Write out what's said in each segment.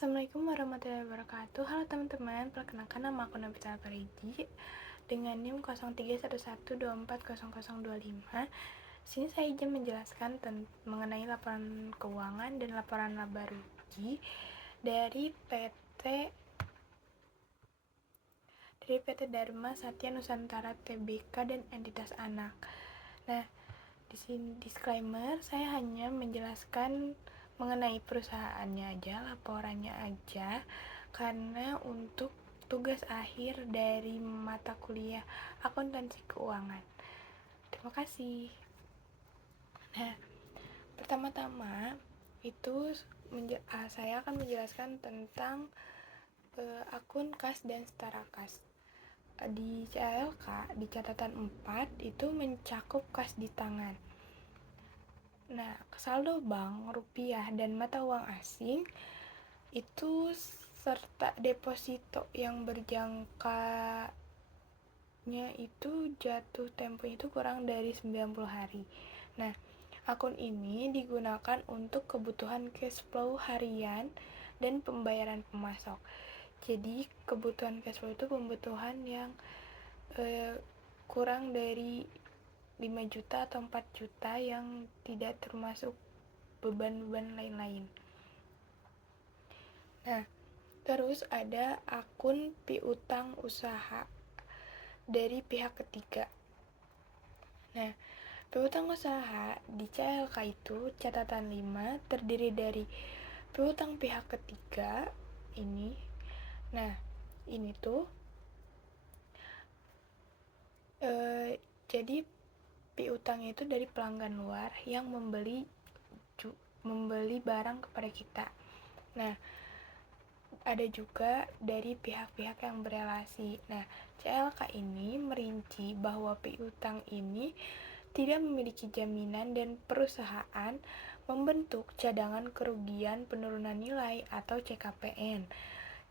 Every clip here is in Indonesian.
Assalamualaikum warahmatullahi wabarakatuh. Halo teman-teman, perkenalkan nama aku Nabita Alfariji dengan NIM 0311240025. Sini saya izin menjelaskan mengenai laporan keuangan dan laporan laba rugi dari PT Dharma Satya Nusantara Tbk dan entitas anak. Nah, di sini disclaimer, saya hanya menjelaskan mengenai perusahaannya aja, laporannya aja, karena untuk tugas akhir dari mata kuliah akuntansi keuangan. Terima kasih. Nah, pertama-tama itu saya akan menjelaskan tentang akun kas dan setara kas. Di CLK, di catatan 4 itu mencakup kas di tangan. Nah, saldo bank, rupiah, dan mata uang asing itu serta deposito yang berjangkanya itu jatuh tempo itu kurang dari 90 hari. Nah, akun ini digunakan untuk kebutuhan cash flow harian dan pembayaran pemasok. Jadi, kebutuhan cash flow itu kebutuhan yang kurang dari 5 juta atau 4 juta yang tidak termasuk beban-beban lain-lain. Nah, terus ada akun piutang usaha dari pihak ketiga. Nah, piutang usaha di CLK itu catatan 5 terdiri dari piutang pihak ketiga ini. Nah, ini tuh jadi piutang itu dari pelanggan luar yang membeli barang kepada kita. Nah, ada juga dari pihak-pihak yang berelasi. Nah, CLK ini merinci bahwa piutang ini tidak memiliki jaminan dan perusahaan membentuk cadangan kerugian penurunan nilai atau CKPN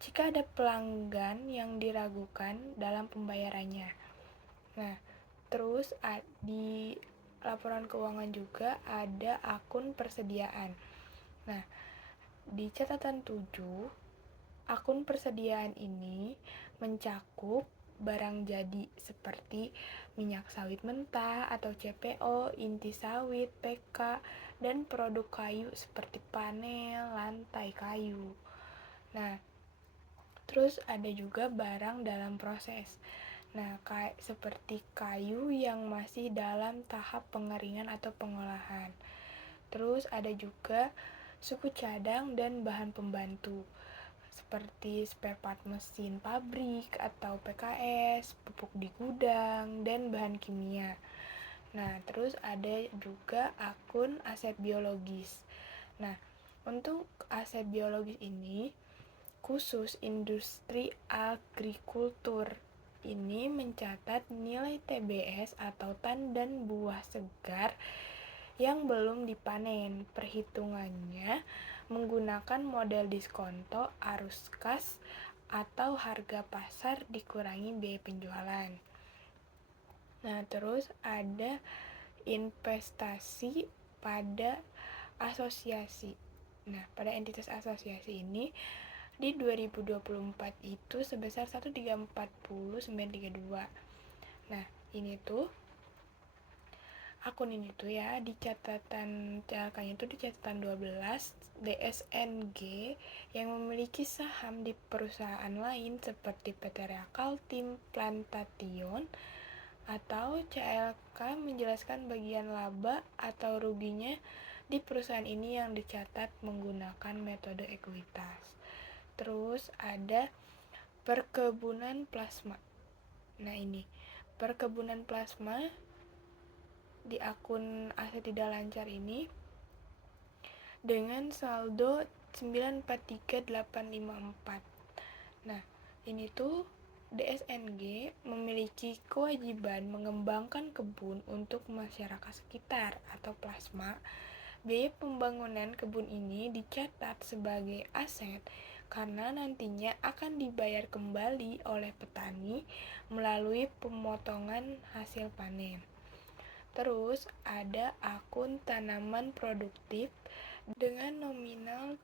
jika ada pelanggan yang diragukan dalam pembayarannya. Nah, terus di laporan keuangan juga ada akun persediaan. Nah, di catatan 7, akun persediaan ini mencakup barang jadi seperti minyak sawit mentah atau CPO, inti sawit, PK, dan produk kayu seperti panel, lantai kayu. Nah, terus ada juga barang dalam proses. Nah, seperti kayu yang masih dalam tahap pengeringan atau pengolahan. Terus ada juga suku cadang dan bahan pembantu seperti spare part mesin pabrik atau PKS, pupuk di gudang, dan bahan kimia. Nah, terus ada juga akun aset biologis. Nah, untuk aset biologis ini khusus industri agrikultur ini mencatat nilai TBS atau tandan buah segar yang belum dipanen. Perhitungannya menggunakan model diskonto arus kas atau harga pasar dikurangi biaya penjualan. Nah, terus ada investasi pada asosiasi. Nah, pada entitas asosiasi ini di 2024 itu sebesar 1340932. Nah, ini tuh akun ini tuh ya di catatan CLK-nya itu di catatan 12 DSNG yang memiliki saham di perusahaan lain seperti PT Rea Kaltim Plantation atau CLK menjelaskan bagian laba atau ruginya di perusahaan ini yang dicatat menggunakan metode ekuitas. Terus ada perkebunan plasma. Nah, ini perkebunan plasma di akun aset tidak lancar ini dengan saldo 943854. Nah, ini tuh DSNG memiliki kewajiban mengembangkan kebun untuk masyarakat sekitar atau plasma. Biaya pembangunan kebun ini dicatat sebagai aset karena nantinya akan dibayar kembali oleh petani melalui pemotongan hasil panen. Terus ada akun tanaman produktif dengan nominal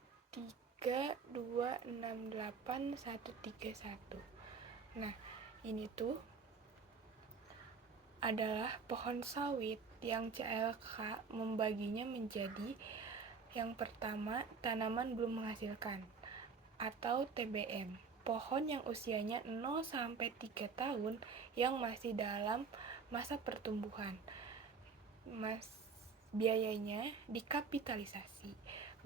3268131. Nah, ini tuh adalah pohon sawit yang CLK membaginya menjadi yang pertama, tanaman belum menghasilkan atau TBM. Pohon yang usianya 0-3 tahun yang masih dalam masa pertumbuhan. Biayanya dikapitalisasi,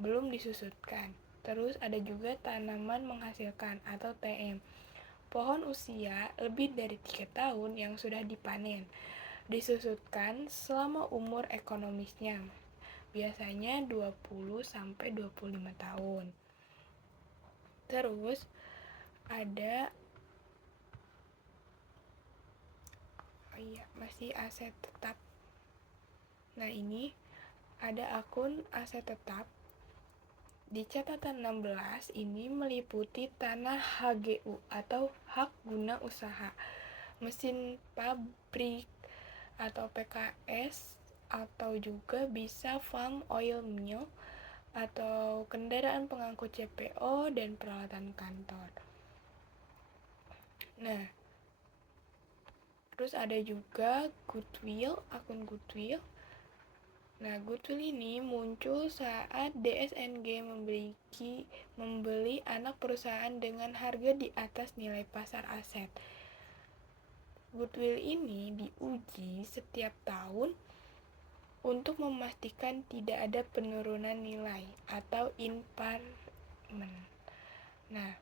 belum disusutkan. Terus ada juga tanaman menghasilkan atau TM. Pohon usia lebih dari 3 tahun yang sudah dipanen, disusutkan selama umur ekonomisnya, biasanya 20-25 tahun. Terus ada masih aset tetap. Nah, ini ada akun aset tetap. Di catatan 16 ini meliputi tanah HGU atau hak guna usaha, mesin pabrik atau PKS, atau juga bisa farm oil mill atau kendaraan pengangkut CPO dan peralatan kantor. Nah, terus ada juga Goodwill, akun Goodwill. Nah, Goodwill ini muncul saat DSNG membeli anak perusahaan dengan harga di atas nilai pasar aset. Goodwill ini diuji setiap tahun untuk memastikan tidak ada penurunan nilai atau impairment. Nah,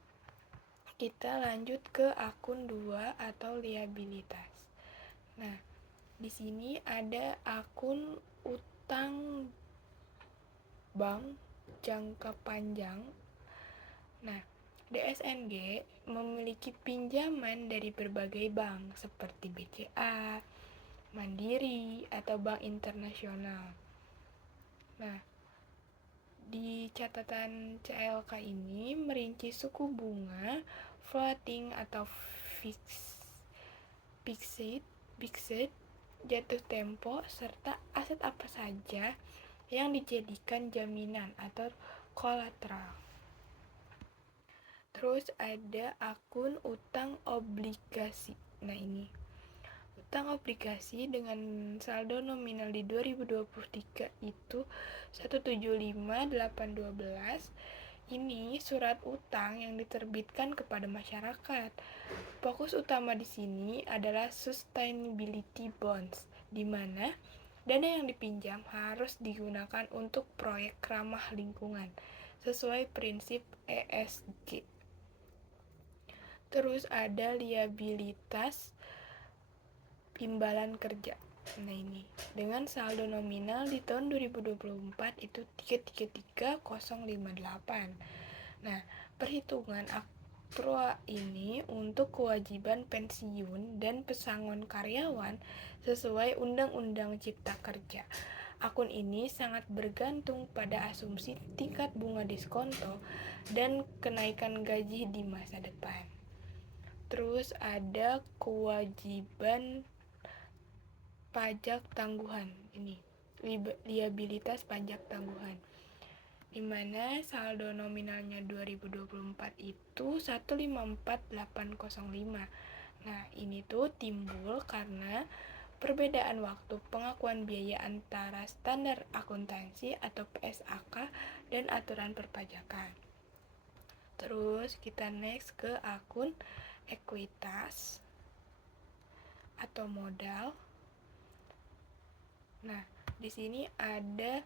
kita lanjut ke akun 2 atau liabilitas. Nah, di sini ada akun utang bank jangka panjang. Nah, DSNG memiliki pinjaman dari berbagai bank seperti BCA, Mandiri, atau Bank Internasional. Nah, di catatan CLK ini merinci suku bunga, floating atau fixed, jatuh tempo, serta aset apa saja yang dijadikan jaminan atau kolateral. Terus ada akun utang obligasi. Nah, ini utang obligasi dengan saldo nominal di 2023 itu 175.812. Ini surat utang yang diterbitkan kepada masyarakat. Fokus utama di sini adalah sustainability bonds, di mana dana yang dipinjam harus digunakan untuk proyek ramah lingkungan sesuai prinsip ESG. Terus ada liabilitas imbalan kerja. Nah, ini dengan saldo nominal di tahun 2024 itu 333.058. Nah, perhitungan akrual ini untuk kewajiban pensiun dan pesangon karyawan sesuai Undang-Undang Cipta Kerja. Akun ini sangat bergantung pada asumsi tingkat bunga diskonto dan kenaikan gaji di masa depan. Terus ada kewajiban pajak tangguhan, ini liabilitas pajak tangguhan, di mana saldo nominalnya 2024 itu 154.805. Nah, ini tuh timbul karena perbedaan waktu pengakuan biaya antara standar akuntansi atau PSAK dan aturan perpajakan. Terus kita next ke akun ekuitas atau modal. Nah, di sini ada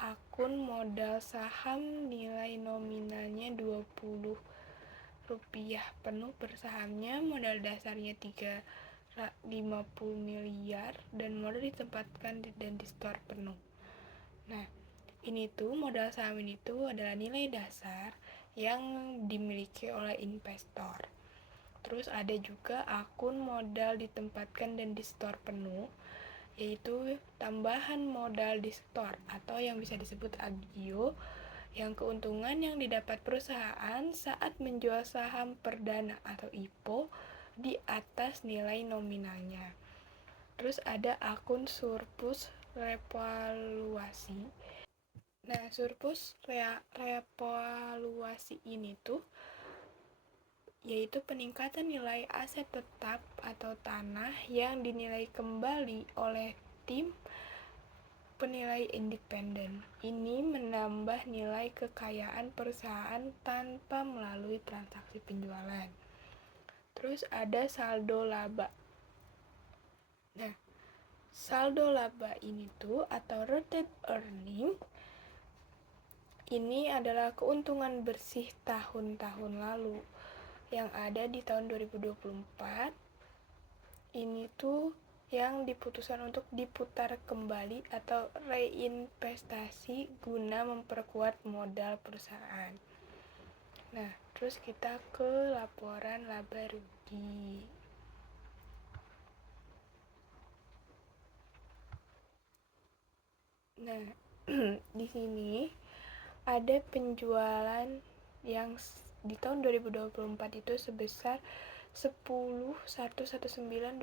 akun modal saham nilai nominalnya Rp20 penuh per sahamnya, modal dasarnya 350 miliar dan modal ditempatkan dan di store penuh. Nah, ini tuh modal saham ini tuh adalah nilai dasar yang dimiliki oleh investor. Terus ada juga akun modal ditempatkan dan di store penuh, yaitu tambahan modal di store atau yang bisa disebut agio, yang keuntungan yang didapat perusahaan saat menjual saham perdana atau IPO di atas nilai nominalnya. Terus ada akun surplus revaluasi. Nah, surplus revaluasi ini tuh yaitu peningkatan nilai aset tetap atau tanah yang dinilai kembali oleh tim penilai independen. Ini menambah nilai kekayaan perusahaan tanpa melalui transaksi penjualan. Terus ada saldo laba. Nah, saldo laba ini tuh atau retained earning ini adalah keuntungan bersih tahun-tahun lalu yang ada di tahun 2024. Ini tuh yang diputuskan untuk diputar kembali atau reinvestasi guna memperkuat modal perusahaan. Nah, terus kita ke laporan laba rugi. Nah, di sini ada penjualan yang di tahun 2024 itu sebesar 10.119.220.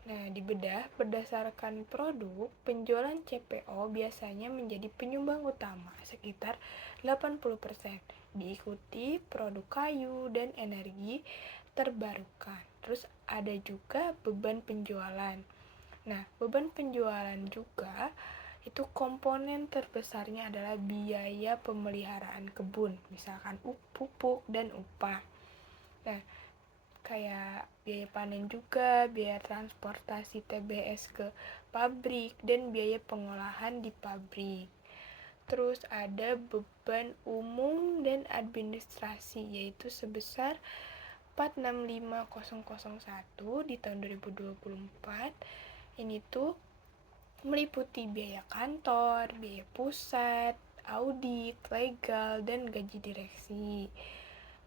Nah, dibedah berdasarkan produk, penjualan CPO biasanya menjadi penyumbang utama sekitar 80%, diikuti produk kayu dan energi terbarukan. Terus ada juga beban penjualan. Nah, beban penjualan juga itu komponen terbesarnya adalah biaya pemeliharaan kebun, misalkan pupuk dan upah. Nah, kayak biaya panen juga, biaya transportasi TBS ke pabrik, dan biaya pengolahan di pabrik. Terus ada beban umum dan administrasi, yaitu sebesar 465.001 di tahun 2024. Ini tuh meliputi biaya kantor, biaya pusat, audit, legal, dan gaji direksi.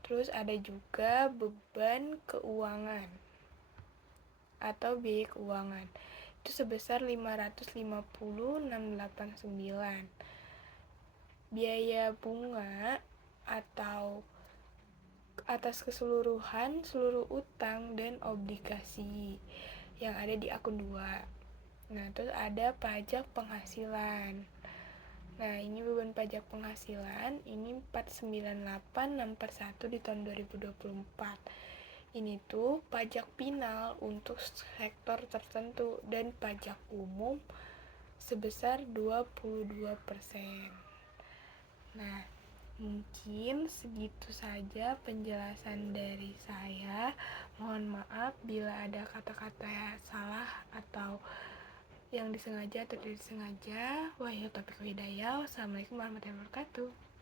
Terus ada juga beban keuangan atau biaya keuangan. Itu sebesar 550.689. Biaya bunga atau atas keseluruhan seluruh utang dan obligasi yang ada di akun 2. Nah, terus ada pajak penghasilan. Nah, ini beban pajak penghasilan ini 49861 di tahun 2024. Ini tuh pajak final untuk sektor tertentu dan pajak umum sebesar 22%. Nah, mungkin segitu saja penjelasan dari saya. Mohon maaf bila ada kata-kata salah atau yang disengaja atau tidak disengaja. Wabillahi taufiq wal hidayah. Wassalamualaikum warahmatullahi wabarakatuh.